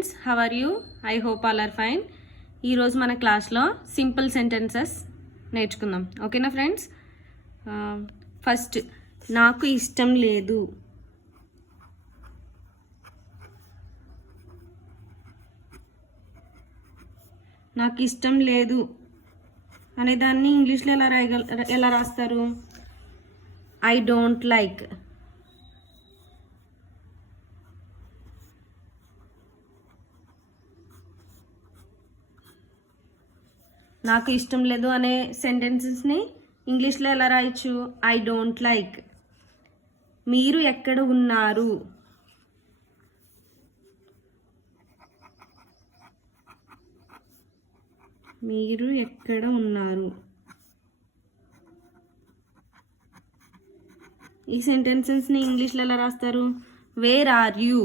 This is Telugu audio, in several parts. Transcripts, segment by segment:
Friends, how are you? I hope all are fine. ఈరోజు మన క్లాస్లో సింపుల్ సెంటెన్సెస్ నేర్చుకుందాం. ఓకేనా ఫ్రెండ్స్? ఫస్ట్, నాకు ఇష్టం లేదు. నాకు ఇష్టం లేదు అనేదాన్ని ఇంగ్లీష్లో ఎలా రాస్తారు? I don't like. నాకు ఇష్టం లేదు అనే సెంటెన్సెస్ని ఇంగ్లీష్లో ఎలా రాయొచ్చు? I don't like. మీరు ఎక్కడ ఉన్నారు? మీరు ఎక్కడ ఉన్నారు? ఈ సెంటెన్సెస్ని ఇంగ్లీష్లో ఎలా రాస్తారు? Where are you?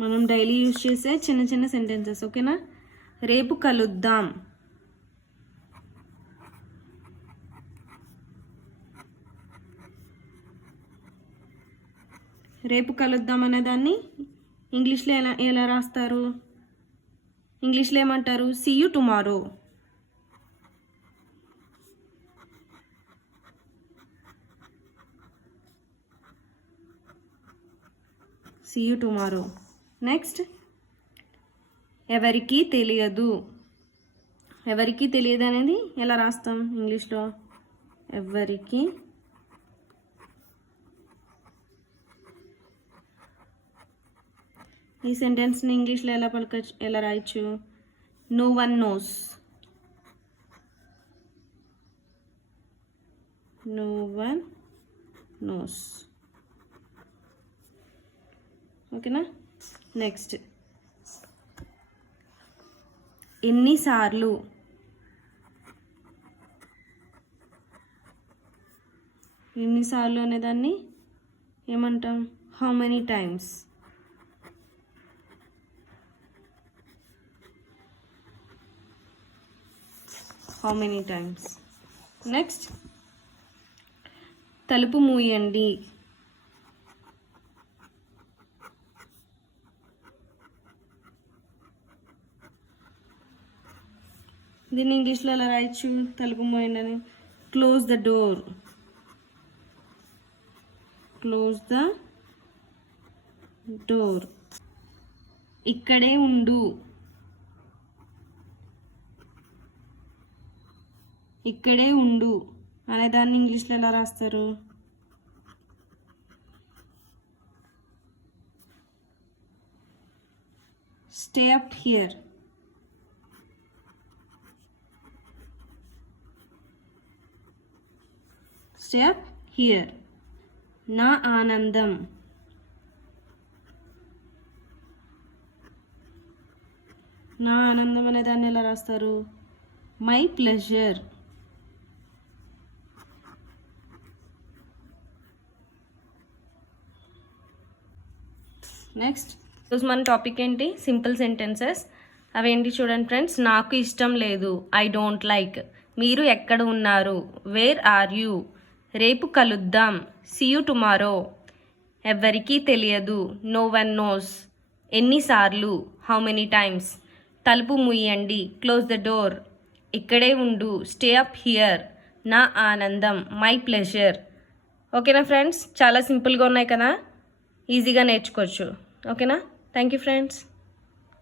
మనం డైలీ యూజ్ చేసే చిన్న చిన్న సెంటెన్సెస్. ఓకేనా? రేపు కలుద్దాం. రేపు కలుద్దాం అనేదాన్ని ఇంగ్లీష్లో ఎలా రాస్తారు? ఇంగ్లీష్లో ఏమంటారు? See you tomorrow. See you tomorrow. Next, ఎవరికి తెలియదు. ఎవరికి తెలియదు అనేది ఎలా రాస్తాం ఇంగ్లీష్లో? ఎవరికి ఈ సెంటెన్స్ని ఇంగ్లీష్లో ఎలా రాయొచ్చు? No one knows. No one knows. ఓకేనా? నెక్స్ట్, ఎన్నిసార్లు. ఎన్నిసార్లు అనేదాన్ని ఏమంటాం? How many times. How many times. Next, తలుపు మూయండి. దీన్ని ఇంగ్లీష్లో ఎలా రాయొచ్చు? తలుపు మూయండి అని. Close the door. Close the door. ఇక్కడే ఉండు. ఇక్కడే ఉండు అనేదాన్ని ఇంగ్లీష్లో ఎలా రాస్తారు? Stay up here. Stay up here. నా ఆనందం. నా ఆనందం అనేదాన్ని ఎలా రాస్తారు? My pleasure. నెక్స్ట్, ఈరోజు మన టాపిక్ ఏంటి? Simple sentences. అవేంటి చూడండి ఫ్రెండ్స్. నాకు ఇష్టం లేదు. I don't like. మీరు ఎక్కడ ఉన్నారు? Where are you? రేపు కలుద్దాం. See you tomorrow. ఎవరికీ తెలియదు. No one knows. ఎన్నిసార్లు? How many times. తలుపు మూయండి. Close the door. ఇక్కడే ఉండు. Stay up here. నా ఆనందం. My pleasure. ఓకేనా ఫ్రెండ్స్? చాలా సింపుల్గా ఉన్నాయి కదా, ఈజీగా నేర్చుకోవచ్చు. ఓకేనా? Thank you friends.